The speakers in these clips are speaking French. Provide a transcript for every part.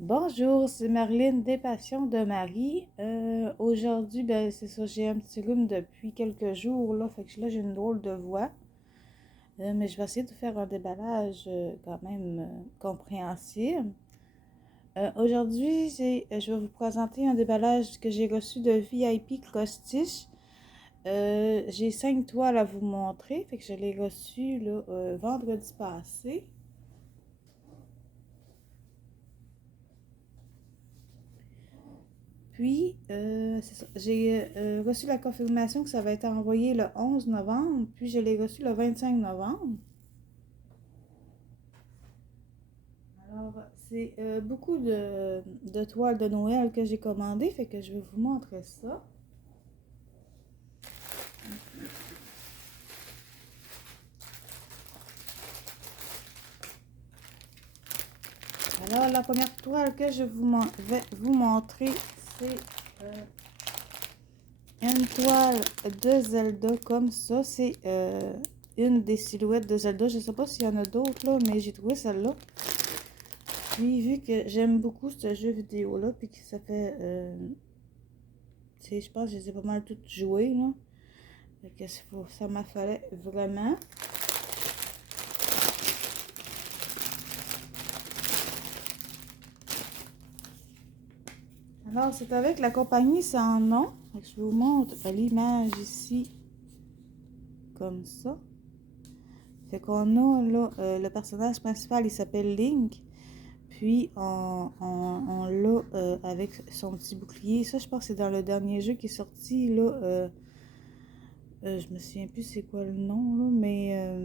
Bonjour, c'est Marlène des Passions de Marie. Aujourd'hui, c'est ça, j'ai un petit rhume depuis quelques jours, là, fait que là, j'ai une drôle de voix. Mais je vais essayer de faire un déballage quand même compréhensible. Aujourd'hui, je vais vous présenter un déballage que j'ai reçu de VIP Cross-Stitch. J'ai 5 toiles à vous montrer, fait que je l'ai reçu là, vendredi passé. Puis, c'est ça. J'ai reçu la confirmation que ça va être envoyé le 11 novembre, puis je l'ai reçu le 25 novembre. Alors, c'est beaucoup de toiles de Noël que j'ai commandées, fait que je vais vous montrer ça. Alors, la première toile que je vais vous montrer, c'est une toile de Zelda comme ça. C'est une des silhouettes de Zelda. Je ne sais pas s'il y en a d'autres, là, mais j'ai trouvé celle-là. Puis, vu que j'aime beaucoup ce jeu vidéo-là, puis que ça fait, je pense que je les ai pas mal toutes jouées, là. Fait que ça m'a fallu vraiment. Alors, c'est avec la compagnie Sans Nom. Fait que je vous montre l'image ici, comme ça. Fait qu'on a, là, le personnage principal, il s'appelle Link. Puis, on l'a avec son petit bouclier. Ça, je pense que c'est dans le dernier jeu qui est sorti, là. Je me souviens plus c'est quoi le nom, là, mais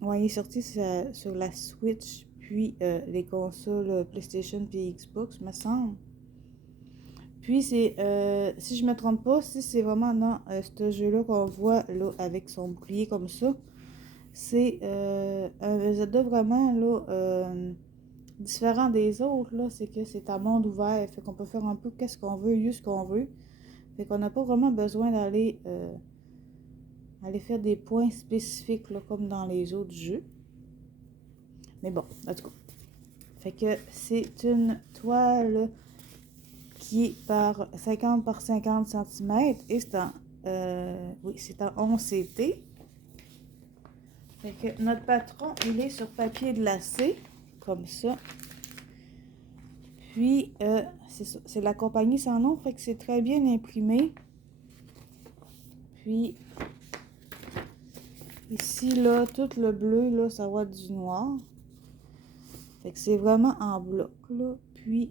ouais, il est sorti sur la Switch, puis les consoles PlayStation puis Xbox, me semble. Puis c'est, si je me trompe pas, si c'est vraiment dans ce jeu-là qu'on voit là avec son bouclier comme ça, c'est un Zelda vraiment là différent des autres là, c'est que c'est un monde ouvert, fait qu'on peut faire un peu qu'est-ce qu'on veut, juste ce qu'on veut, fait qu'on n'a pas vraiment besoin aller faire des points spécifiques là, comme dans les autres jeux. Mais bon, en tout cas. Fait que c'est une toile qui est par 50 par 50 cm et c'est en, oui, c'est en 11 CT. Fait que notre patron, il est sur papier glacé, comme ça. Puis, c'est la compagnie Sans Nom, fait que c'est très bien imprimé. Puis, ici, là, tout le bleu, là, ça va être du noir. Fait que c'est vraiment en bloc, là. Puis,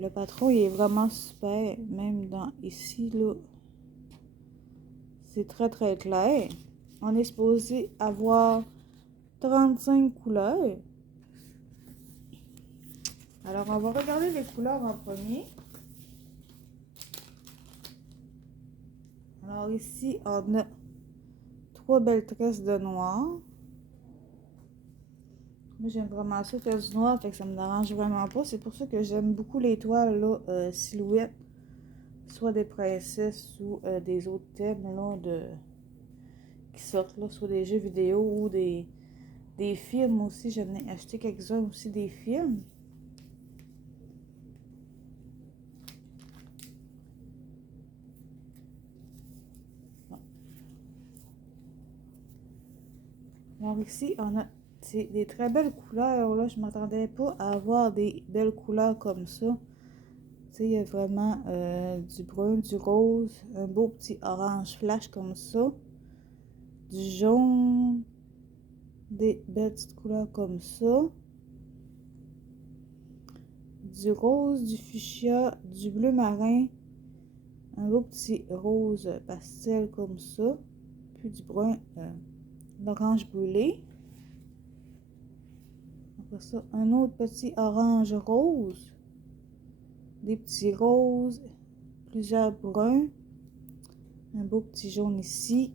le patron, il est vraiment super. Même dans ici, là, c'est très, très clair. On est supposé avoir 35 couleurs. Alors, on va regarder les couleurs en premier. Alors, ici, on a 3 belles tresses de noir. Moi, j'aime vraiment ça faire du noir, fait que ça me dérange vraiment pas. C'est pour ça que j'aime beaucoup les toiles, là, silhouettes. Soit des princesses ou des autres thèmes, là, qui sortent, là, soit des jeux vidéo ou des films aussi. J'en ai acheté quelques-uns aussi, des films. Bon. Alors ici, on a des très belles couleurs, là. Je m'attendais pas à avoir des belles couleurs comme ça. Tu sais, il y a vraiment du brun, du rose, un beau petit orange flash comme ça, du jaune, des belles petites couleurs comme ça, du rose, du fuchsia, du bleu marin, un beau petit rose pastel comme ça, puis du brun, l'orange brûlé. Après ça, un autre petit orange rose, des petits roses, plusieurs bruns, un beau petit jaune ici,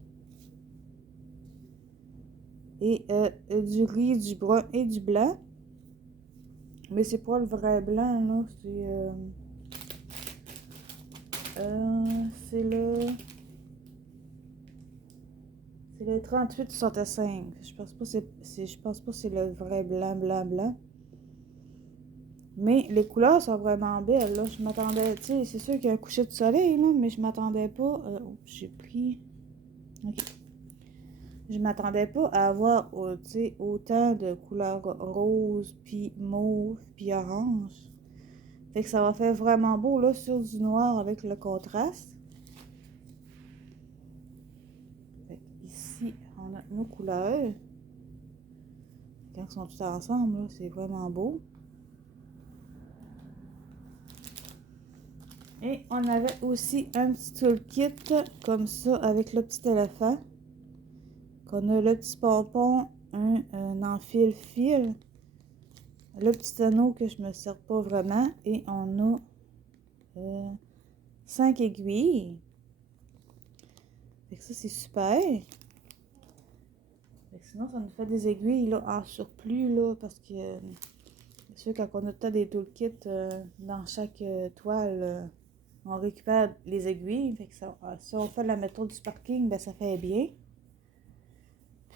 et du gris, du brun et du blanc. Mais c'est pas le vrai blanc, là. C'est le... C'est le 3865. Je pense pas que c'est le vrai blanc, blanc, blanc. Mais les couleurs sont vraiment belles, là. Je m'attendais, tu sais, c'est sûr qu'il y a un coucher de soleil, là, mais je m'attendais pas... j'ai pris... Ok. Je m'attendais pas à avoir, tu sais, autant de couleurs roses, puis mauve, puis orange. Fait que ça va faire vraiment beau, là, sur du noir avec le contraste. Fait que ici, on a nos couleurs. Quand ils sont tous ensemble, là, c'est vraiment beau. Et on avait aussi un petit toolkit comme ça avec le petit éléphant. Qu'on a le petit pompon, un enfile-fil, le petit anneau que je me sers pas vraiment. Et on a 5 aiguilles. Fait que ça, c'est super. Fait que sinon, ça nous fait des aiguilles là, en surplus, là, parce que c'est sûr, quand on a tout des toolkits dans chaque toile, on récupère les aiguilles. Fait que ça, si on fait la méthode du sparking, ben, ça fait bien.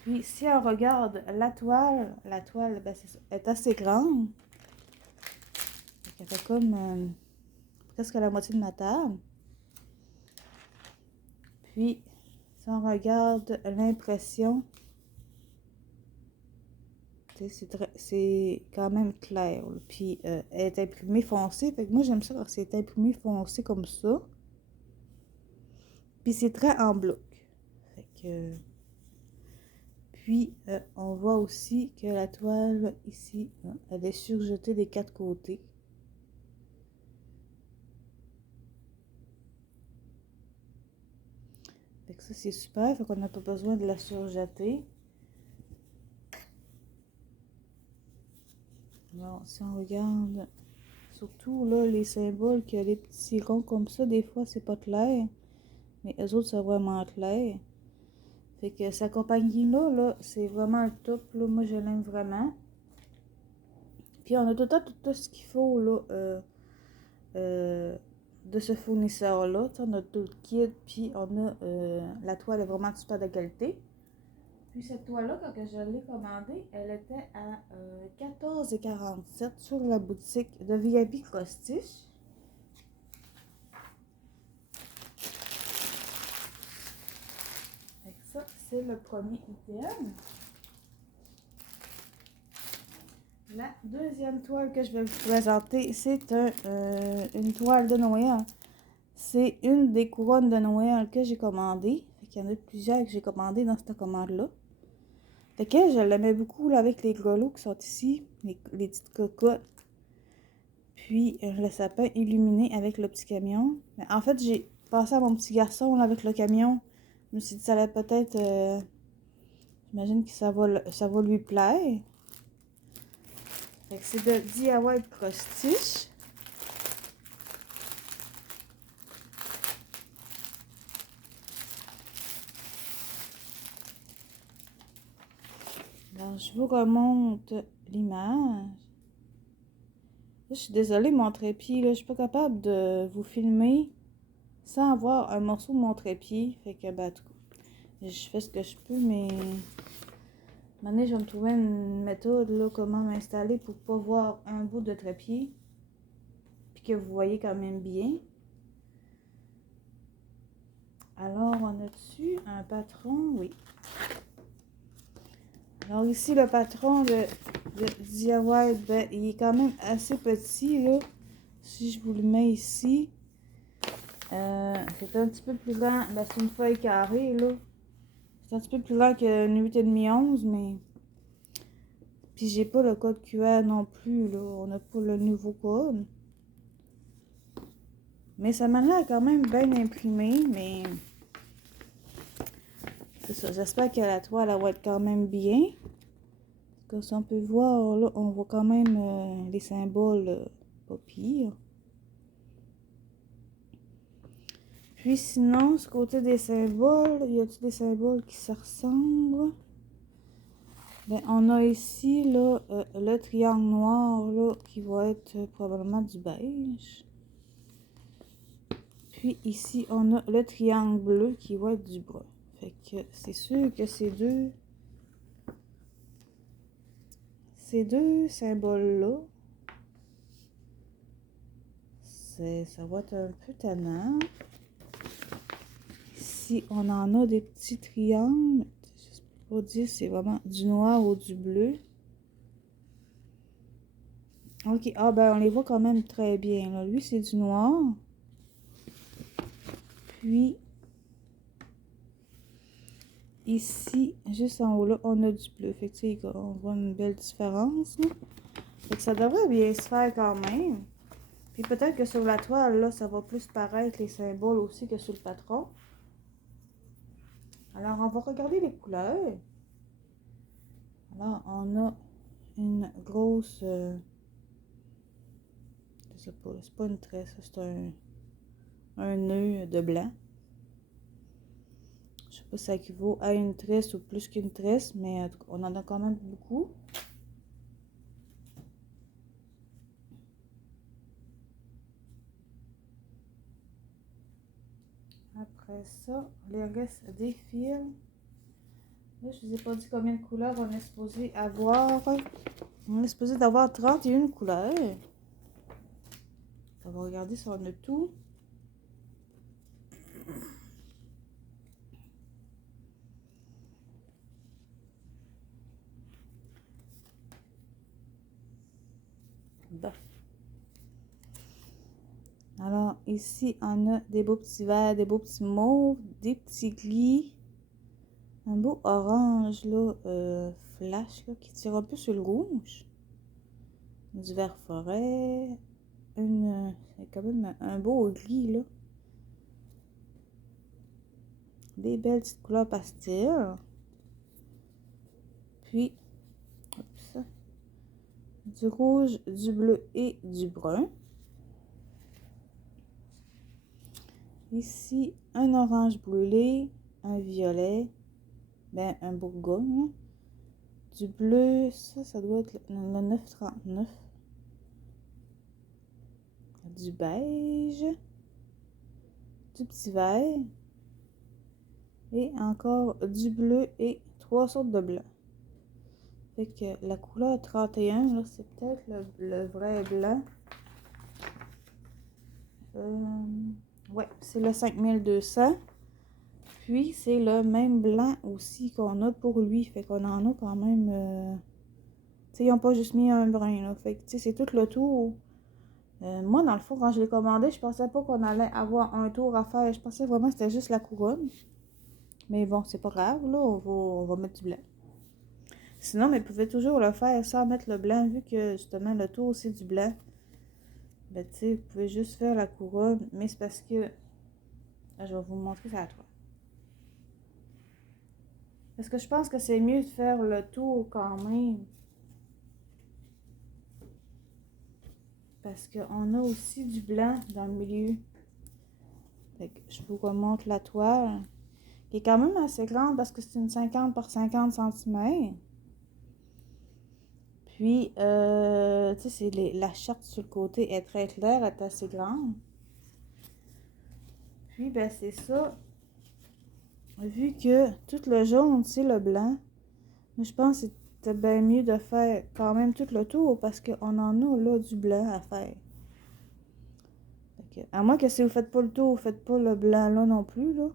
Puis, si on regarde la toile, ben, est assez grande. Elle fait comme presque la moitié de ma table. Puis, si on regarde l'impression, c'est quand même clair. Là. Puis, elle est imprimée foncée. Fait que moi, j'aime ça quand c'est imprimé foncé comme ça. Puis, c'est très en bloc. Fait que... Puis, on voit aussi que la toile, ici, elle est surjetée des 4 côtés. Fait que ça, c'est super. Fait qu'on n'a pas besoin de la surjeter. Alors, si on regarde, surtout là, les symboles qui ont les petits ronds comme ça, des fois, c'est pas clair. Mais eux autres, c'est vraiment clair. Fait que cette compagnie-là, là, c'est vraiment le top. Là, moi, je l'aime vraiment. Puis, on a tout ce qu'il faut, là, de ce fournisseur-là. On a tout le kit, puis on a la toile est vraiment de super de qualité. Puis cette toile-là, quand je l'ai commandée, elle était à 14,47 sur la boutique de VIP Cross-Stitch. Ça, c'est le premier item. La deuxième toile que je vais vous présenter, c'est une toile de Noël. C'est une des couronnes de Noël que j'ai commandées. Il y en a plusieurs que j'ai commandées dans cette commande-là. Fait que je l'aimais beaucoup là, avec les grelots qui sont ici, les petites cocottes. Puis le sapin illuminé avec le petit camion. Mais en fait, j'ai pensé à mon petit garçon là, avec le camion. Je me suis dit ça allait peut-être... j'imagine que ça va lui plaire. Fait que c'est de DIY Cross-Stitch. Alors, je vous remonte l'image. Je suis désolée, mon trépied, là, je suis pas capable de vous filmer sans avoir un morceau de mon trépied. Fait que, ben, je fais ce que je peux, mais... Maintenant, je vais me trouver une méthode, là, comment m'installer pour pas voir un bout de trépied. Puis que vous voyez quand même bien. Alors, on a dessus un patron, oui. Alors ici, le patron de DIY, ben, il est quand même assez petit, là. Si je vous le mets ici, c'est un petit peu plus grand. Ben, c'est une feuille carrée, là. C'est un petit peu plus grand qu'une 8,5 11, mais... Puis j'ai pas le code QR non plus, là. On n'a pas le nouveau code. Mais ça m'a l'air quand même bien imprimé, mais... C'est ça, j'espère que la toile, elle va être quand même bien. Comme si on peut voir, là, on voit quand même les symboles pas pire. Puis sinon, ce côté des symboles, y a-t-il des symboles qui se ressemblent? Ben, on a ici, là, le triangle noir, là, qui va être probablement du beige. Puis ici, on a le triangle bleu qui va être du brun. Fait que c'est sûr que ces deux symboles-là, ça va être un peu tannant. Ici, on en a des petits triangles. Je sais pas dire si c'est vraiment du noir ou du bleu. Ok, ah ben on les voit quand même très bien. Là. Lui, c'est du noir. Puis, ici, juste en haut là, on a du bleu. Fait que, on voit une belle différence. Là. Fait que ça devrait bien se faire quand même. Puis peut-être que sur la toile, là, ça va plus paraître les symboles aussi que sur le patron. Alors, on va regarder les couleurs. Alors, on a une grosse... je sais pas, c'est pas une tresse, c'est un nœud de blanc. Je sais pas si ça équivaut à une tresse ou plus qu'une tresse, mais on en a quand même beaucoup. Après ça, les restes des fils. Là, je vous ai pas dit combien de couleurs on est supposé avoir. On est supposé d'avoir 31 couleurs. On va regarder si on a tout. Bon. Alors, ici, on a des beaux petits verts, des beaux petits mauves, des petits gris. Un beau orange, là, flash, là, qui tire un peu sur le rouge. Du vert forêt. C'est quand même un beau gris, là. Des belles petites couleurs pastel. Puis, hop, du rouge, du bleu et du brun. Ici, un orange brûlé, un violet, ben un bourgogne. Du bleu, ça doit être le 939. Du beige, du petit vert, et encore du bleu et 3 sortes de blanc. Fait que la couleur 31, là, c'est peut-être le vrai blanc. Ouais, c'est le 5200. Puis, c'est le même blanc aussi qu'on a pour lui. Fait qu'on en a quand même... tu sais, ils n'ont pas juste mis un brin, là. Fait que, tu sais, c'est tout le tour. Moi, dans le fond, quand je l'ai commandé, je pensais pas qu'on allait avoir un tour à faire. Je pensais vraiment que c'était juste la couronne. Mais bon, c'est pas grave, là, on va mettre du blanc. Sinon, mais vous pouvez toujours le faire sans mettre le blanc, vu que, justement, le tour, c'est du blanc. Ben, tu sais, vous pouvez juste faire la couronne, mais c'est parce que... Là, je vais vous montrer ça à toi. Parce que je pense que c'est mieux de faire le tour quand même. Parce qu'on a aussi du blanc dans le milieu. Fait que je vous remonte la toile. Qui est quand même assez grande parce que c'est une 50 par 50 cm. Puis, tu sais, la charte sur le côté est très claire, elle est assez grande. Puis, ben, c'est ça. Vu que tout le jaune, c'est le blanc, mais je pense que c'était bien mieux de faire quand même tout le tour parce qu'on en a là du blanc à faire. Fait que, à moins que si vous faites pas le tour, vous faites pas le blanc là non plus, là.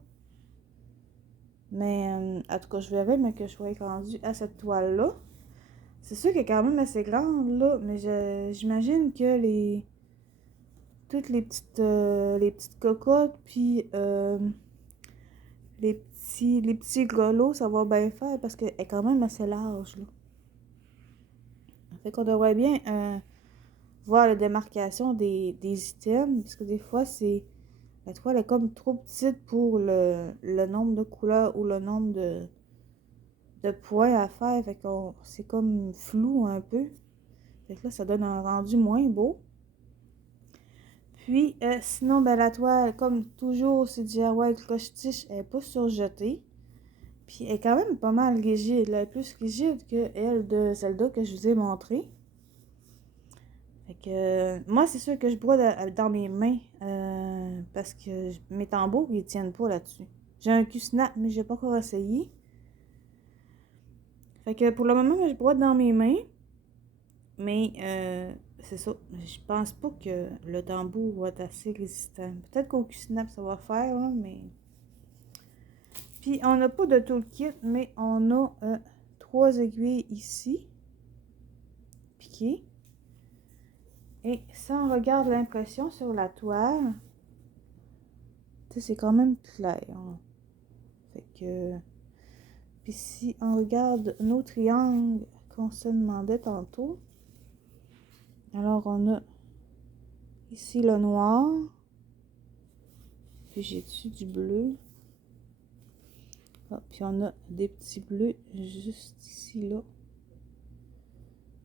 Mais, en tout cas, je verrai, mais que je sois rendue à cette toile-là. C'est sûr qu'elle est quand même assez grande, là, mais j'imagine que toutes les petites cocottes, puis les petits grelots, ça va bien faire parce qu'elle est quand même assez large, là. Fait qu'on devrait bien voir la démarcation des items, parce que des fois, la toile est comme trop petite pour le nombre de couleurs ou le nombre de points à faire. Fait qu'on c'est comme flou un peu. Fait que là, ça donne un rendu moins beau. Puis, sinon, ben, la toile, comme toujours, c'est du Hawaii croche-tige, elle n'est pas surjetée. Puis, elle est quand même pas mal rigide. Elle est plus rigide que elle de Zelda que je vous ai montré. Fait que, moi, c'est sûr que je broie dans mes mains parce que mes tambours, ils tiennent pas là-dessus. J'ai un Q-snap, mais j'ai pas encore essayé. Fait que, pour le moment, je broie dans mes mains. Mais c'est ça. Je pense pas que le tambour va être assez résistant. Peut-être qu'au Q-Snap, ça va faire, là, mais... Puis, on n'a pas de toolkit, mais on a 3 aiguilles ici, piquées. Et si on regarde l'impression sur la toile, tu sais, c'est quand même clair. Hein. Fait que... Puis si on regarde nos triangles qu'on se demandait tantôt, alors on a ici le noir, puis j'ai dessus du bleu. Ah, puis on a des petits bleus juste ici, là.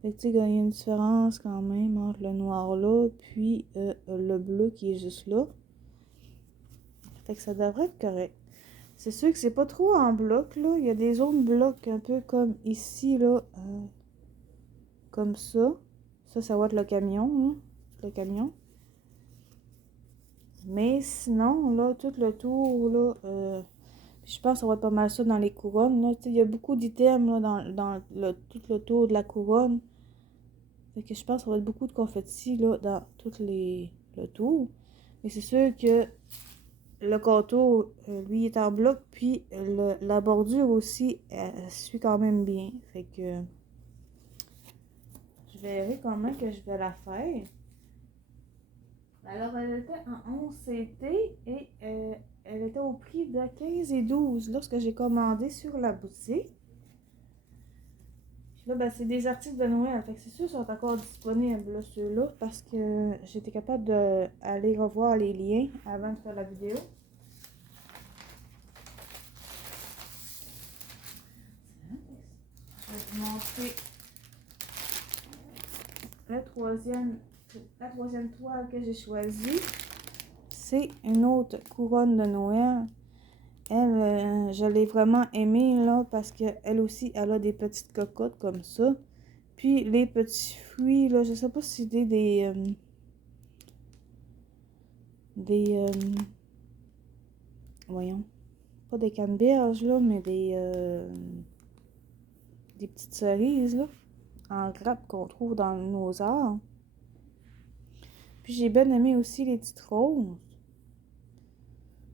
Fait que tu sais, il y a une différence quand même entre le noir là, puis le bleu qui est juste là. Fait que ça devrait être correct. C'est sûr que c'est pas trop en bloc, là. Il y a des zones blocs un peu comme ici, là. Comme ça. Ça va être le camion, hein. Le camion. Mais sinon, là, tout le tour, là, je pense que ça va être pas mal ça dans les couronnes, là. Il y a beaucoup d'items, là, dans tout le tour de la couronne. Fait que je pense que ça va être beaucoup de confettis, là, dans tout le tour. Mais c'est sûr que le contour, lui, est en bloc, puis la bordure aussi, elle suit quand même bien. Fait que je verrai comment que je vais la faire. Alors, elle était en 11 CT et elle était au prix de 15 et 12 lorsque j'ai commandé sur la boutique. Puis là, ben, c'est des articles de Noël. Fait que c'est sûr qu'ils sont encore disponibles, là, ceux-là, parce que j'étais capable d'aller revoir les liens avant de faire la vidéo. Je vais vous montrer la troisième toile que j'ai choisie. C'est une autre couronne de Noël. Elle, je l'ai vraiment aimée, là, parce qu'elle aussi, elle a des petites cocottes comme ça. Puis, les petits fruits, là, je sais pas si c'est voyons, pas des canneberges, là, mais des petites cerises, là, en grappe qu'on trouve dans nos arbres. Puis, j'ai bien aimé aussi les petites roses,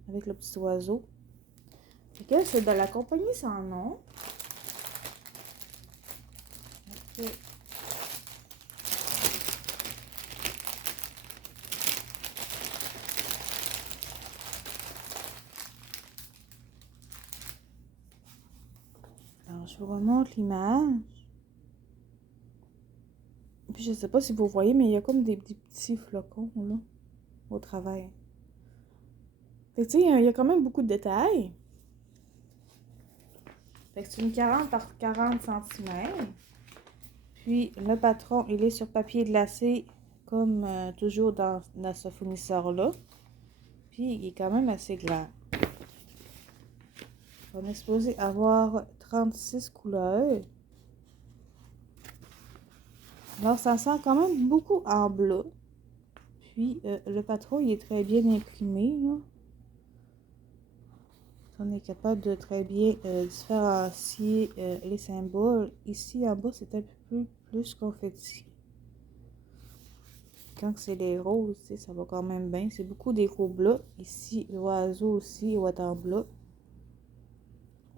avec le petit oiseau. Fait que c'est de la compagnie sans nom. Okay. Alors, je vous remontre l'image. Puis, je sais pas si vous voyez, mais il y a comme des petits flocons, là, au travers. Fait que, tu sais, il y a quand même beaucoup de détails. Fait que c'est une 40 par 40 cm. Puis, le patron, il est sur papier glacé, comme toujours dans ce fournisseur-là. Puis, il est quand même assez grand. On est supposé avoir 36 couleurs. Alors, ça sent quand même beaucoup en bleu. Puis, le patron, il est très bien imprimé, là. On est capable de très bien différencier les symboles. Ici, en bas, c'est un peu plus confetti. Quand c'est les roses, ça va quand même bien. C'est beaucoup des gros bleus. Ici, l'oiseau aussi va être en bleu.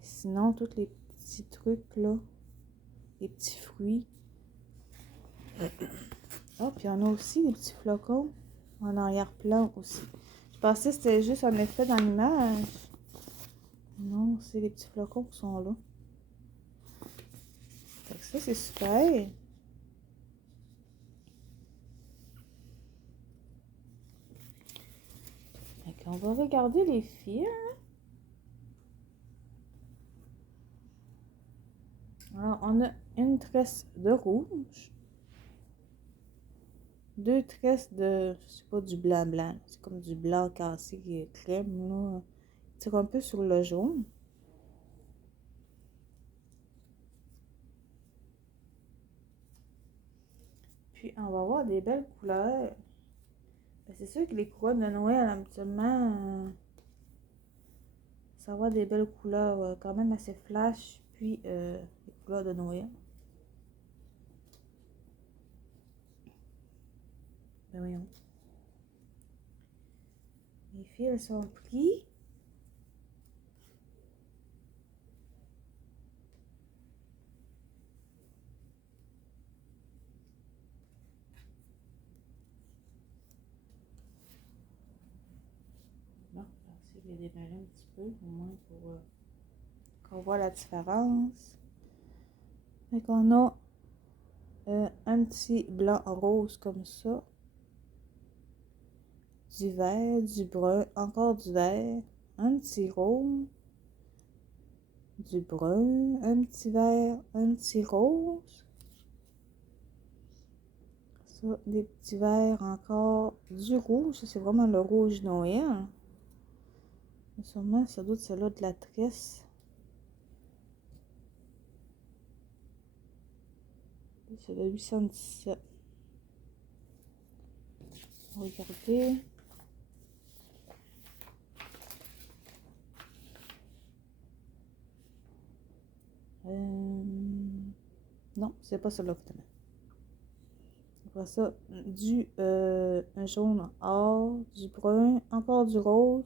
Sinon, tous les petits trucs, là, les petits fruits. Oh, puis on a aussi des petits flocons en arrière-plan aussi. Je pensais que c'était juste un effet dans l'image. Non, c'est les petits flocons qui sont là. Fait que ça, c'est super. Fait qu'on va regarder les fils. Alors, on a une tresse de rouge. 2 tresses de, je sais pas, du blanc. C'est comme du blanc cassé crème, là. Tire un peu sur le jaune. Puis, on va avoir des belles couleurs. Ben, c'est sûr que les couronnes de Noël, habituellement, ça va avoir des belles couleurs quand même assez flash. Puis, les couleurs de Noël. Ben voyons. Les fils sont pris. Bon, je vais essayer de les démêler un petit peu, au moins pour qu'on voit la différence. Fait qu'on a un petit blanc rose comme ça. Du vert, du brun, encore du vert, un petit rose, du brun, un petit vert, un petit rose. Ça, des petits verts encore, du rouge, ça c'est vraiment le rouge Noël. Mais sûrement, ça doit être celle-là de la tresse. C'est le 817. Regardez. Non, c'est pas celle-là, finalement. Après ça, un jaune or, du brun, encore du rose,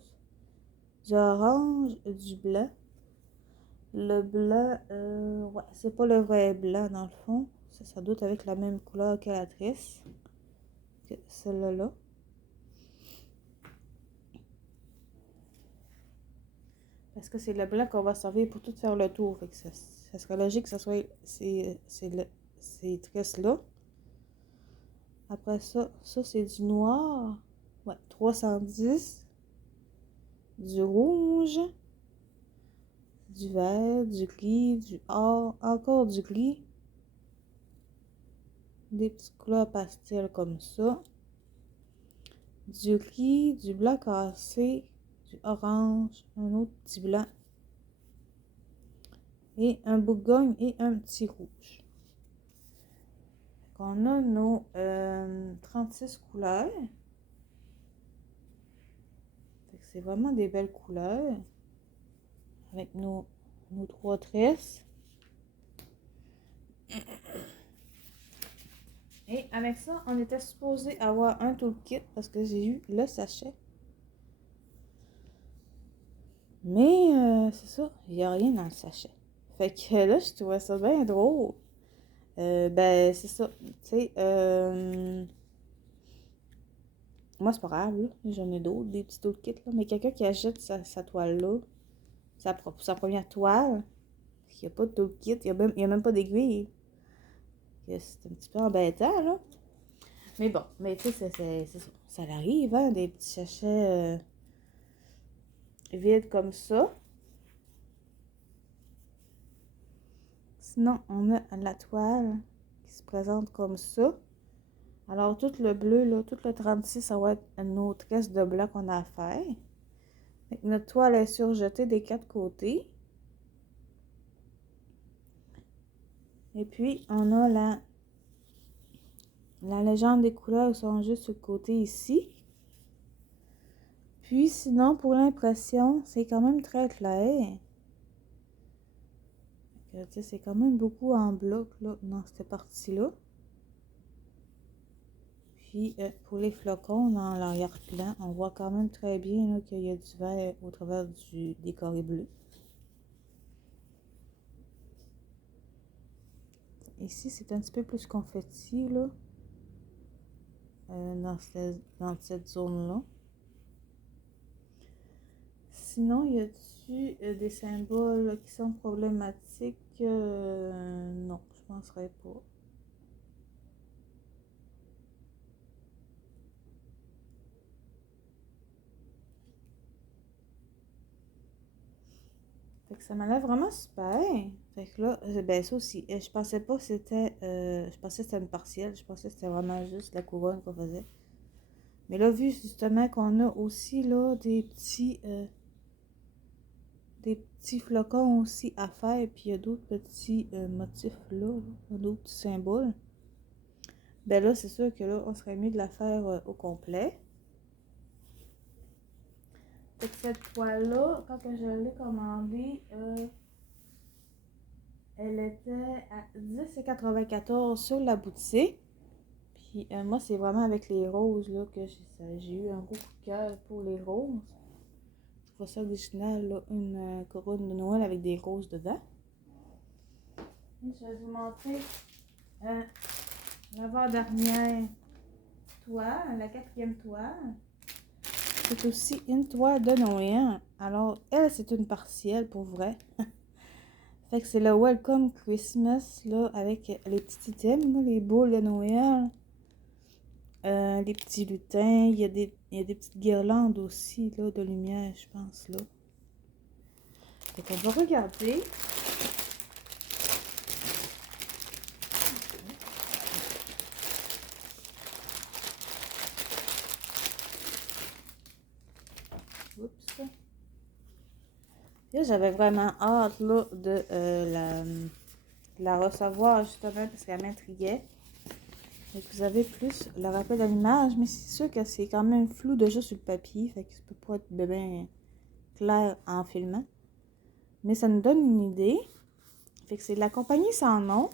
du orange, du blanc. Le blanc, ouais, c'est pas le vrai blanc dans le fond. Ça doit être avec la même couleur que la tresse. Que celle-là. Parce que c'est le blanc qu'on va servir pour tout faire le tour. Fait que ça serait logique que ça soit ces tresses-là. Après ça, c'est du noir. Ouais, 310. Du rouge. Du vert, du gris, du or, encore du gris. Des petites couleurs pastel comme ça. Du gris, du blanc cassé, du orange, un autre petit blanc. Et un bourgogne et un petit rouge. On a nos 36 couleurs. C'est vraiment des belles couleurs. Avec nos 3 tresses. Et avec ça, on était supposé avoir un toolkit parce que j'ai eu le sachet. Mais c'est ça, il n'y a rien dans le sachet. Fait que là, je trouvais ça bien drôle. Ben, c'est ça. Tu sais, moi, c'est pas grave, là. J'en ai d'autres, des petits toolkits, là. Mais quelqu'un qui achète sa toile-là, sa première toile, il n'y a pas de toolkit, il n'y a même pas d'aiguille. C'est un petit peu embêtant, là. Mais bon, mais tu sais, c'est ça. Ça arrive, hein, des petits sachets vides comme ça. Sinon, on a la toile qui se présente comme ça. Alors, tout le bleu, là, tout le 36, ça va être nos tresses de blanc qu'on a à faire. Donc, notre toile est surjetée des 4 côtés. Et puis, on a la légende des couleurs qui sont juste sur le côté ici. Puis, sinon, pour l'impression, c'est quand même très clair. C'est quand même beaucoup en bloc, là, dans cette partie-là. Puis, pour les flocons, dans l'arrière-plan, on voit quand même très bien qu'il y a du vert au travers du décoré bleu. Ici, c'est un petit peu plus confetti, là, dans cette zone-là. Sinon, y a-tu des symboles qui sont problématiques? Non, je penserais pas. Fait que ça m'a l'air vraiment super. Fait que là, ben ça aussi, je pensais pas que c'était, je pensais que c'était une partielle, je pensais que c'était vraiment juste la couronne qu'on faisait. Mais là, vu justement qu'on a aussi, là, des petits flocons aussi à faire, puis il y a d'autres petits motifs là, d'autres petits symboles. Ben là, c'est sûr que là, on serait mieux de la faire au complet. Fait que cette toile-là, quand je l'ai commandée, elle était à 10,94 sur la boutique. Puis moi, c'est vraiment avec les roses là, que j'ai eu un gros coup de cœur pour les roses. Je trouve ça original, là, une couronne de Noël avec des roses dedans. Et je vais vous montrer l'avant-dernière toile, la quatrième toile. C'est aussi une toile de Noël. Alors, elle, c'est une partielle pour vrai. Fait que c'est le Welcome Christmas, là, avec les petits items, là, les boules de Noël, les petits lutins, il y a des petites guirlandes aussi, là, de lumière, je pense, là. Fait qu'on va regarder. Oups. Là, j'avais vraiment hâte, là, de la recevoir, justement, parce qu'elle m'intriguait. Fait que vous avez plus le rappel à l'image, mais c'est sûr que c'est quand même flou déjà sur le papier, fait que ça peut pas être bien clair en filmant. Mais ça nous donne une idée. Fait que c'est de la compagnie sans nom.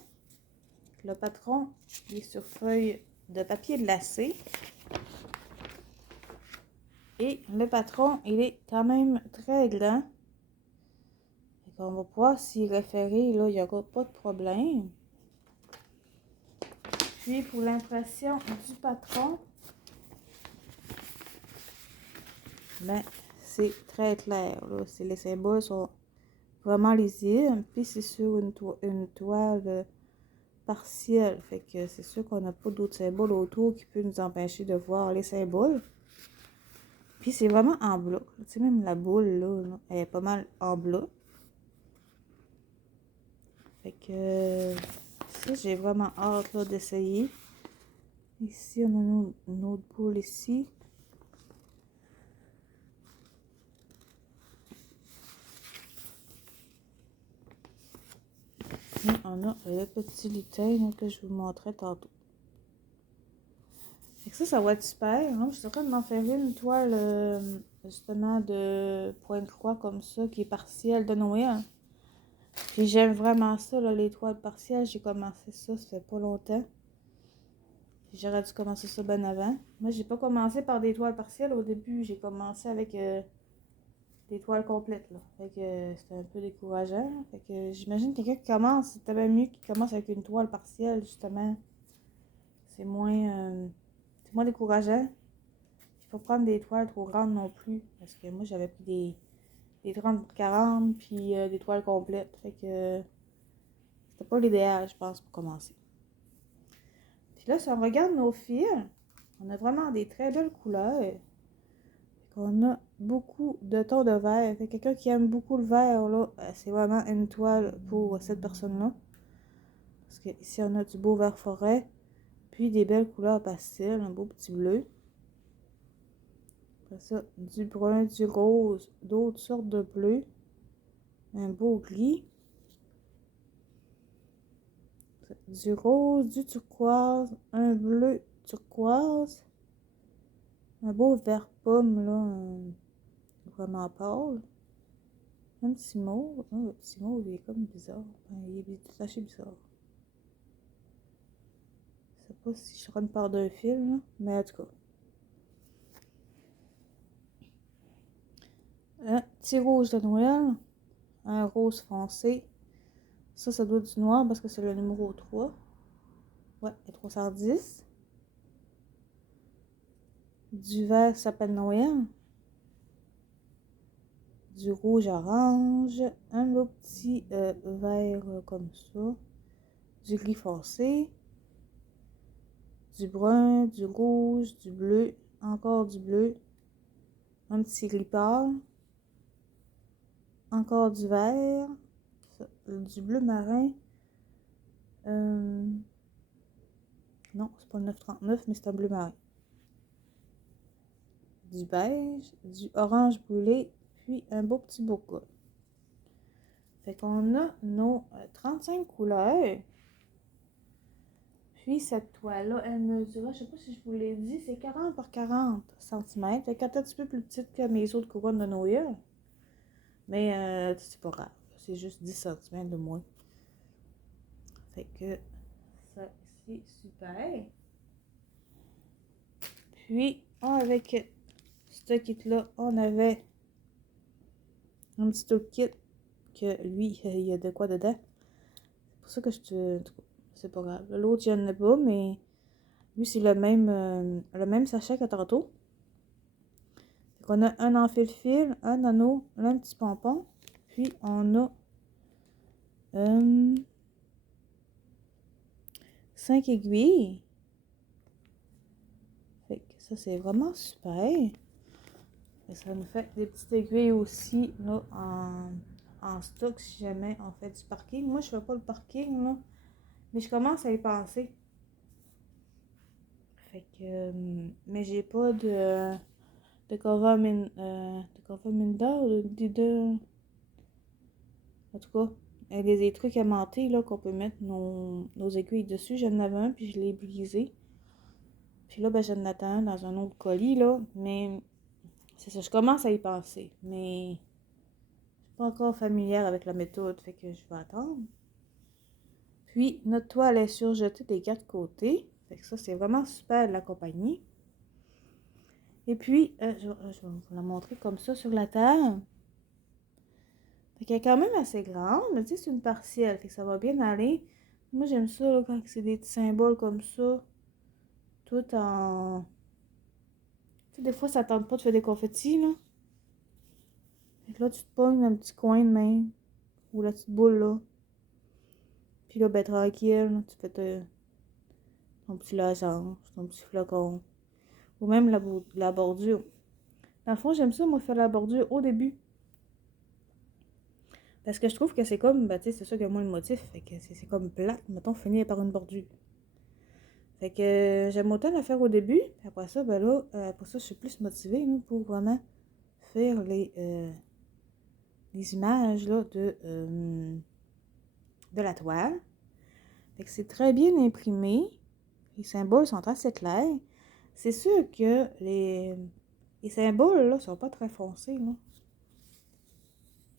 Le patron, il est sur feuille de papier glacé. Et le patron, il est quand même très grand. Fait qu'on va pouvoir s'y référer, là, il n'y aura pas de problème. Puis pour l'impression du patron, ben, c'est très clair, là. Les symboles sont vraiment lisibles. Puis c'est sur une toile partielle. Fait que c'est sûr qu'on n'a pas d'autres symboles autour qui peuvent nous empêcher de voir les symboles. Puis c'est vraiment en bloc. Tu sais, même la boule, là, elle est pas mal en bloc. Fait que ça, j'ai vraiment hâte d'essayer. Ici, on a une autre boule ici. Et on a le petit lutin là, que je vous montrais tantôt. Fait que ça va être super. Hein? Je suis en train de m'en faire une toile justement de point de croix comme ça, qui est partielle de Noël. Puis j'aime vraiment ça, là, les toiles partielles. J'ai commencé ça fait pas longtemps. J'aurais dû commencer ça bien avant. Moi, j'ai pas commencé par des toiles partielles au début. J'ai commencé avec des toiles complètes, là. Fait que c'était un peu décourageant. Fait que j'imagine quelqu'un qui commence, c'est tellement mieux qu'il commence avec une toile partielle, justement. C'est moins décourageant. Il faut prendre des toiles trop grandes non plus. Parce que moi, j'avais pris des 30-40 puis des toiles complètes. Fait que c'était pas l'idéal, je pense, pour commencer. Puis là, si on regarde nos fils, on a vraiment des très belles couleurs. On a beaucoup de tons de vert. Fait quelqu'un qui aime beaucoup le vert, là, c'est vraiment une toile pour cette personne-là. Parce que ici, on a du beau vert forêt. Puis des belles couleurs pastel, un beau petit bleu. Après ça, du brun, du rose, d'autres sortes de bleus. Un beau gris. Du rose, du turquoise, un bleu turquoise. Un beau vert pomme, là, vraiment pâle. Un petit mauve. Oh, le petit mauve, il est comme bizarre. Enfin, il est détaché bizarre. Je sais pas si je rentre par d'un fil, là, mais en tout cas. Un petit rouge de Noël. Un rose foncé. Ça doit être du noir parce que c'est le numéro 3. Ouais, et 310. Du vert sapin de Noël. Du rouge orange. Un beau petit vert comme ça. Du gris foncé. Du brun, du rouge, du bleu. Encore du bleu. Un petit gris pâle. Encore du vert. Du bleu marin. Non, c'est pas le 939, mais c'est un bleu marin. Du beige, du orange brûlé, puis un beau petit boca. Fait qu'on a nos 35 couleurs. Puis cette toile-là, elle mesure, je sais pas si je vous l'ai dit, c'est 40 par 40 cm. Fait qu'elle est un petit peu plus petite que mes autres couronnes de Noël. Mais c'est pas grave. C'est juste 10 cm de moins. Fait que ça, c'est super. Puis, avec ce kit-là, on avait un petit autre kit que lui, il y a de quoi dedans. C'est pour ça que je te... C'est pas grave. L'autre, il n'y en a pas, mais lui, c'est le même sachet que tantôt. On a un en fil-fil, un anneau, un petit pompon. Puis, on a 5 aiguilles. Fait que ça, c'est vraiment super. Et ça nous fait des petites aiguilles aussi là, en stock si jamais on fait du parking. Moi, je fais pas le parking, là, mais je commence à y penser. Fait que, mais j'ai pas de cover Minda ou en tout cas, il y a des trucs aimantés là, qu'on peut mettre nos aiguilles dessus. J'en avais un, puis je l'ai brisé. Puis là, ben, j'en attends un dans un autre colis, là. Mais c'est ça, je commence à y penser. Mais je suis pas encore familière avec la méthode, fait que je vais attendre. Puis, notre toile est surjetée des 4 côtés. Fait que ça, c'est vraiment super de la compagnie. Et puis, je vais vous la montrer comme ça sur la table. Fait qu'elle est quand même assez grande, mais tu sais, c'est une partielle, fait que ça va bien aller. Moi, j'aime ça, là, quand c'est des petits symboles comme ça, tout en... Tu sais, des fois, ça tente pas de faire des confettis, là. Fait que là, tu te pognes un petit coin de même, ou la petite boule, là. Puis là, ben, tranquille, là, tu fais ton petit losange, ton petit flocon, ou même la bordure. Dans le fond, j'aime ça, moi, faire la bordure au début. Parce que je trouve que c'est comme, ben, tu sais, c'est ça que moi, le motif, fait que c'est comme plate, mettons, finir par une bordure. Fait que j'aime autant la faire au début, puis après ça, ben là, pour ça, je suis plus motivée là, pour vraiment faire les images là, de la toile. Fait que c'est très bien imprimé. Les symboles sont assez clairs. C'est sûr que les symboles là sont pas très foncés. Là.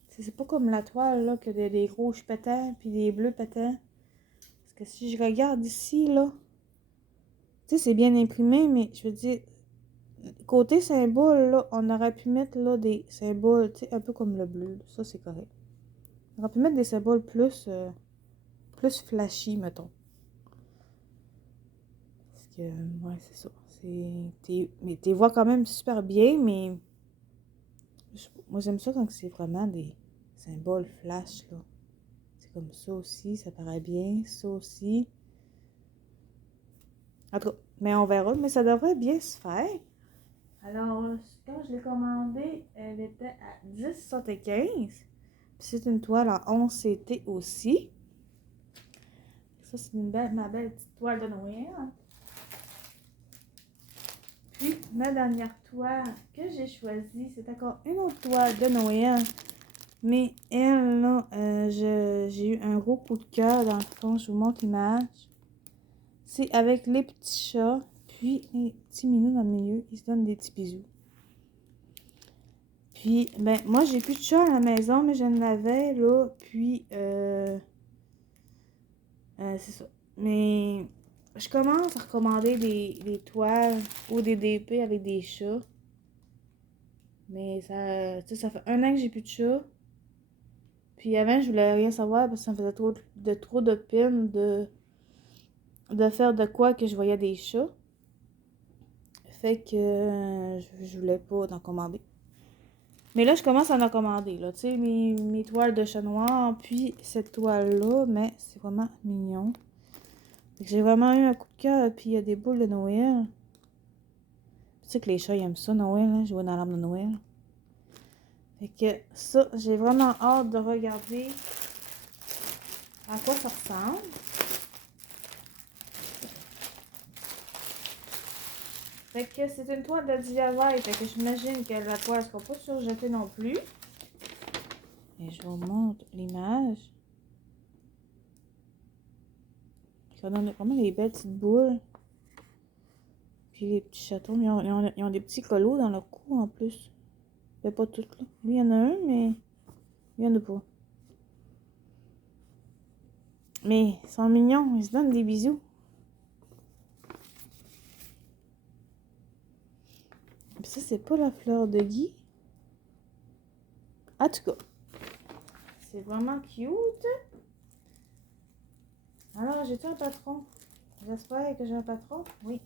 C'est pas comme la toile là, que des rouges pétants puis des bleus pétants. Parce que si je regarde ici, là, tu sais, c'est bien imprimé, mais je veux dire, côté symbole, là, on aurait pu mettre là, des symboles, tu sais, un peu comme le bleu. Ça, c'est correct. On aurait pu mettre des symboles plus flashy, mettons. Parce que, ouais, c'est ça. Mais tu vois quand même super bien, mais moi, j'aime ça quand c'est vraiment des symboles flash, là. C'est comme ça aussi, ça paraît bien. Ça aussi. En tout cas, mais on verra. Mais ça devrait bien se faire. Alors, quand je l'ai commandée, elle était à 10,75. Puis c'est une toile en 11 CT aussi. Ça, c'est ma belle petite toile de Noël. Puis, ma dernière toile que j'ai choisie, c'est encore une autre toile de Noël. Mais elle, là, j'ai eu un gros coup de cœur. Dans le fond, je vous montre l'image. C'est avec les petits chats. Puis, les petits minous dans le milieu. Ils se donnent des petits bisous. Puis, ben, moi, j'ai plus de chat à la maison, mais j'en avais, là. Puis, c'est ça. Mais, je commence à recommander des toiles ou des DP avec des chats. Mais ça, tu sais, ça fait 1 an que j'ai plus de chat. Puis avant, je voulais rien savoir parce que ça me faisait trop de peine de faire de quoi que je voyais des chats. Fait que je voulais pas en commander. Mais là, je commence à en commander, là. Tu sais, mes toiles de chat noir, puis cette toile-là, mais c'est vraiment mignon. Fait que j'ai vraiment eu un coup de cœur, puis il y a des boules de Noël. Tu sais que les chats, ils aiment ça, Noël, hein, jouer dans l'arbre de Noël. Fait que ça, j'ai vraiment hâte de regarder à quoi ça ressemble. Fait que c'est une toile de DIY, fait que j'imagine que la toile ne sera pas surjetée non plus. Et je vous montre l'image. On a vraiment des belles petites boules. Puis les petits chatons, ils ont des petits colos dans leur cou en plus. Mais pas toutes là. Lui, il y en a un, mais il y en a pas. Mais ils sont mignons, ils se donnent des bisous. ça, c'est pas la fleur de gui. En tout cas, c'est vraiment cute. Alors, j'ai-tu un patron? J'espère que j'ai un patron. Oui.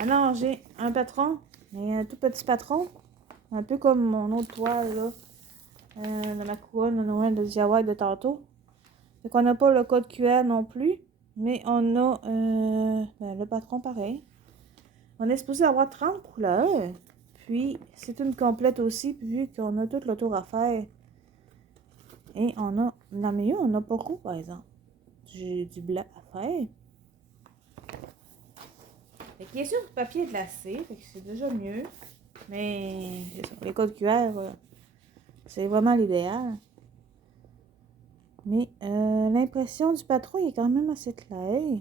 Alors, j'ai un patron, mais un tout petit patron. Un peu comme mon autre toile, là. De ma couronne de Noël de DIY de tantôt. Fait qu'on n'a pas le code QR non plus. Mais on a le patron pareil. On est supposé avoir 30 couleurs. Puis, c'est une complète aussi, vu qu'on a tout le tour à faire. Et on a, dans le milieu, on a beaucoup, par exemple. Du blanc à faire. Fait qu'il est sur du papier glacé, fait que c'est déjà mieux. Mais, les codes QR, c'est vraiment l'idéal. Mais, l'impression du patron est quand même assez claire.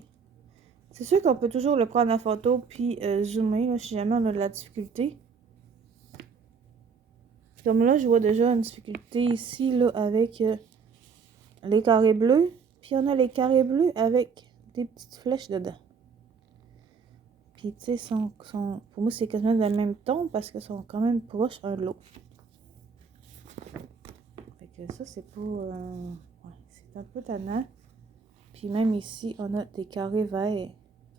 C'est sûr qu'on peut toujours le prendre en photo puis zoomer, là, si jamais on a de la difficulté. Comme là, je vois déjà une difficulté ici, là, avec les carrés bleus. Puis on a les carrés bleus avec des petites flèches dedans. Puis, tu sais, pour moi, c'est quasiment le même ton parce qu'ils sont quand même proches un de l'autre. Fait que ça, c'est pas... ouais, c'est un peu tannant. Puis même ici, on a des carrés verts,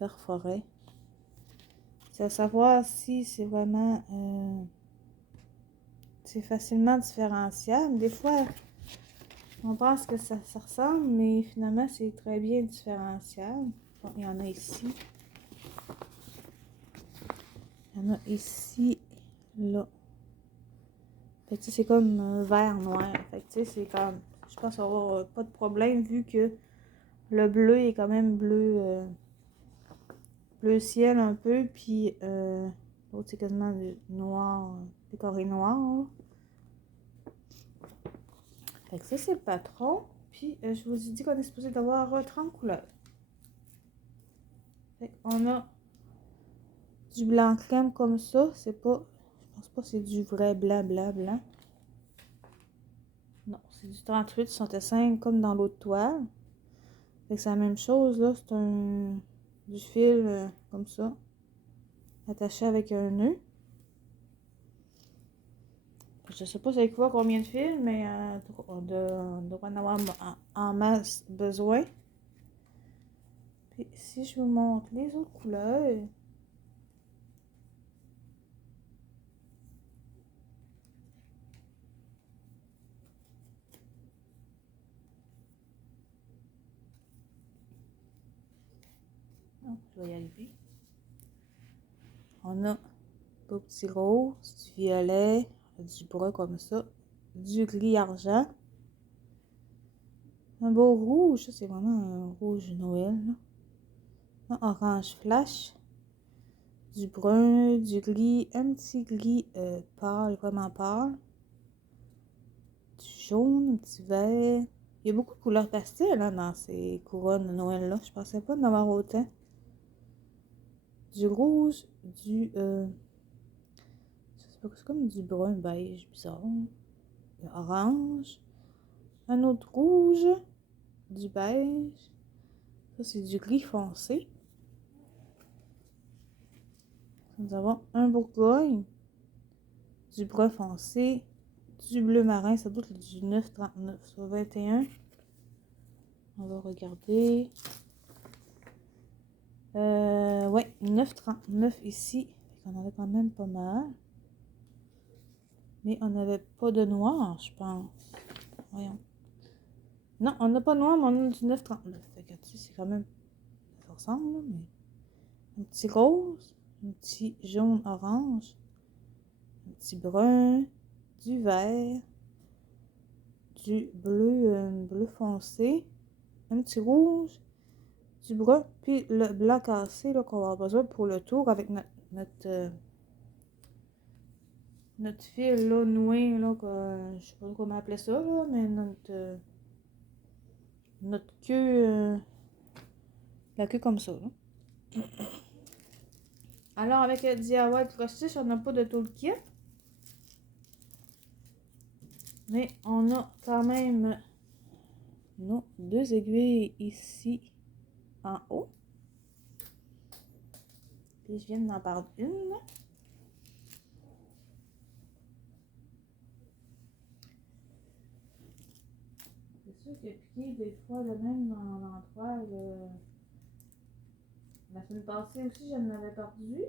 vert forêt. C'est à savoir si c'est vraiment... c'est facilement différenciable. Des fois, on pense que ça ressemble, mais finalement, c'est très bien différenciable. Bon, il y en a ici. Il y en a ici, là. Fait que, tu sais, c'est comme vert noir. Fait que, tu sais, c'est comme... Je pense qu'on va avoir pas de problème vu que le bleu est quand même bleu... bleu ciel un peu, puis l'autre, c'est quasiment noir, décoré noir. Fait que ça, c'est le patron. Puis, je vous ai dit qu'on est supposé d'avoir 30 couleurs. Fait qu'on a du blanc crème comme ça. C'est pas... Je pense pas que c'est du vrai blanc. Non, c'est du 38-65 comme dans l'autre toile. Fait que c'est la même chose, là. C'est du fil comme ça. Attaché avec un nœud. Je sais pas c'est quoi combien de fils, mais on doit en avoir en masse besoin. Puis si je vous montre les autres couleurs. Oh, je vais y arriver. On a beau petit rose, du violet, du brun comme ça, du gris argent. Un beau rouge, ça c'est vraiment un rouge Noël. Là. Un orange flash. Du brun, du gris, un petit gris pâle, vraiment pâle. Du jaune, un petit vert. Il y a beaucoup de couleurs pastel hein, dans ces couronnes de Noël là. Je pensais pas en avoir autant. Du rouge, du... je sais pas, c'est comme du brun beige bizarre. Orange. Un autre rouge. Du beige. Ça c'est du gris foncé. Nous avons un bourgogne. Du brun foncé. Du bleu marin, ça doit être du 9,39 sur 21. On va regarder. Ouais, 9,39 ici. On avait quand même pas mal. Mais on n'avait pas de noir, je pense. Voyons. Non, on n'a pas de noir, mais on a du 9,39. Fait que tu sais, c'est quand même... Ça ressemble, là, mais... Un petit rose, un petit jaune-orange, un petit brun, du vert, du bleu foncé, un petit rouge, du brun, puis le blanc cassé qu'on va avoir besoin pour le tour avec notre fil là, noué, là, je sais pas comment appeler ça, là, mais notre queue, la queue comme ça. Là. Alors avec le DIY croche-stitch, on n'a pas de toolkit. Mais on a quand même nos 2 aiguilles ici en haut. Puis je viens d'en perdre une, là. C'est sûr que piquer des fois le même dans l'endroit. La semaine passée aussi, j'en avais perdu.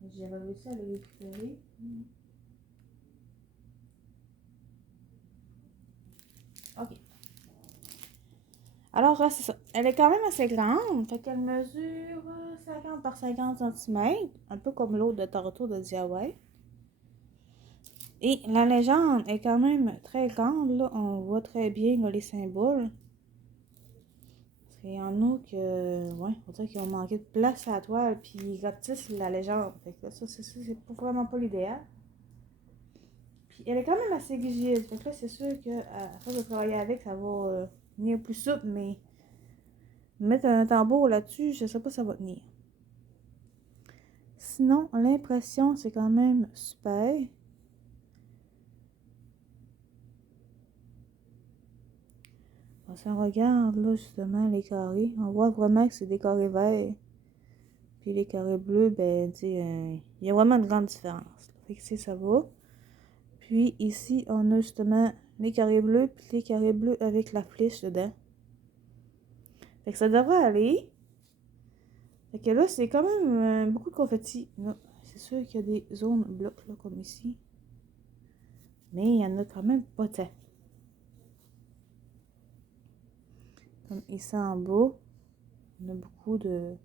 Mais j'avais réussi à le récupérer. Ok. Alors, c'est ça. Elle est quand même assez grande. Fait qu'elle mesure 50 par 50 cm. Un peu comme l'autre de tantôt de DIY. Et la légende est quand même très grande. Là, on voit très bien là, les symboles. Parce qu'il y en a que, ouais, on dirait qu'ils ont manqué de place à la toile. Puis ils rapetissent la légende. Fait que là, ça, c'est vraiment pas l'idéal. Puis elle est quand même assez rigide. Fait que là, c'est sûr qu'à force de travailler avec, ça va venir plus souple. Mais mettre un tambour là-dessus, je sais pas si ça va tenir. Sinon, l'impression, c'est quand même super. Si on regarde, là, justement, les carrés, on voit vraiment que c'est des carrés verts. Puis les carrés bleus, ben, tu sais, il y a vraiment une grande différence. Là. Fait que, ça va. Puis ici, on a justement les carrés bleus, puis les carrés bleus avec la flèche dedans. Fait que ça devrait aller. Fait que là, c'est quand même beaucoup de confetti. C'est sûr qu'il y a des zones blocs, là, comme ici. Mais il y en a quand même pas tant. Comme ici en bas, on a beaucoup de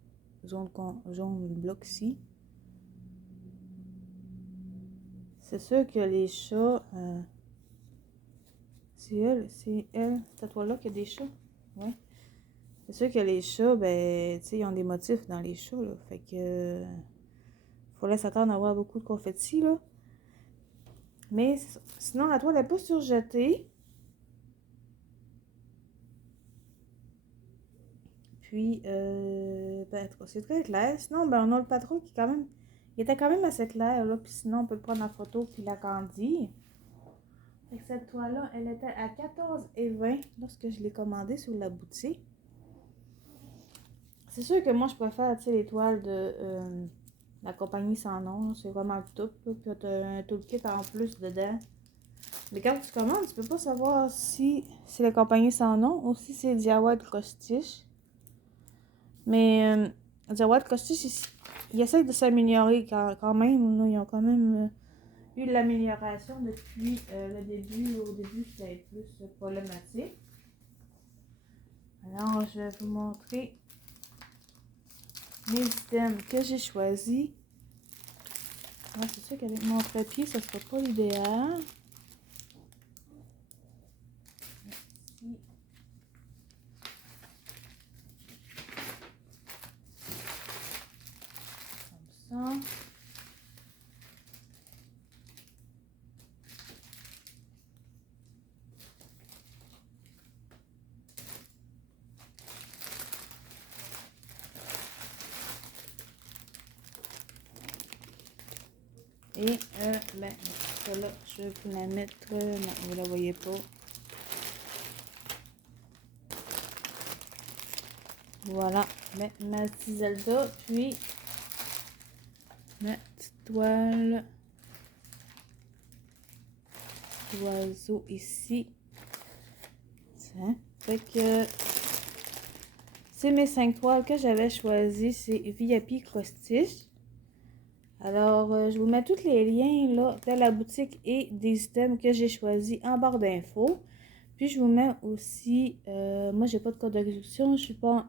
zones blocs ici. C'est sûr que les chats... c'est elle, cette toile-là qui a des chats. Ouais. C'est sûr que les chats, ben, tu sais, ils ont des motifs dans les chats, là. Fait que... fallait s'attendre à avoir beaucoup de confetti, là. Mais sinon, la toile n'est pas surjetée. Puis, ben, c'est très clair. Sinon, ben, on a le patron qui, quand même... il était quand même assez clair, là. Puis sinon, on peut le prendre en photo puis l'agrandir. Fait que cette toile-là, elle était à 14,20 lorsque je l'ai commandée sur la boutique. C'est sûr que moi, je préfère, tu sais, les toiles de la compagnie sans nom. C'est vraiment le top, là. Puis tu as un toolkit en plus dedans. Mais quand tu commandes, tu peux pas savoir si c'est la compagnie sans nom ou si c'est DIY Cross-Stitch. Mais DIY Cross-Stitch, ils essayent de s'améliorer quand même. Là, ils ont quand même eu de l'amélioration depuis le début. Au début, c'était plus problématique. Alors, je vais vous montrer les items que j'ai choisis. Ouais, c'est sûr qu'avec mon trépied, ça ne sera pas l'idéal. Ici. Comme ça. Et ben, celle-là, je vais vous la mettre. Non, vous la voyez pas. Voilà, ben, ma petite Zelda, puis ma petite toile d'oiseau ici. Tiens, fait que c'est mes 5 toiles que j'avais choisies. C'est VIP Cross-Stitch. Alors, je vous mets tous les liens là, de la boutique et des items que j'ai choisis en barre d'infos. Puis, je vous mets aussi, moi, j'ai pas de code de réduction, je suis pas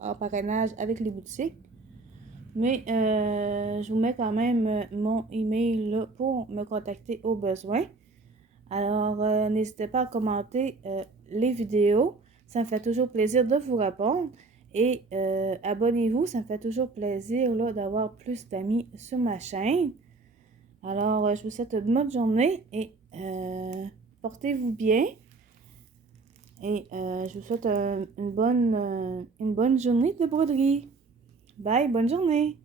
en parrainage avec les boutiques. Mais, je vous mets quand même mon email là, pour me contacter au besoin. Alors, n'hésitez pas à commenter les vidéos. Ça me fait toujours plaisir de vous répondre. Et abonnez-vous, ça me fait toujours plaisir d'avoir plus d'amis sur ma chaîne. Alors, je vous souhaite une bonne journée et portez-vous bien. Et je vous souhaite une bonne journée de broderie. Bye, bonne journée!